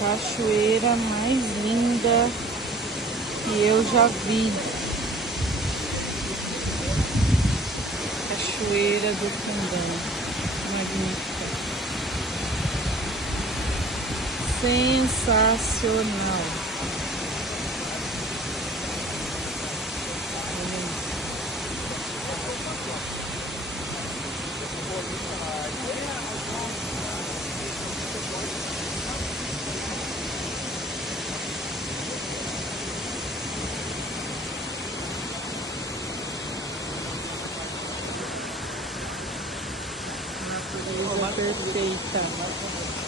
Cachoeira mais linda que eu já vi. Cachoeira do Fundão. Magnífica. Sensacional. Natureza perfeita.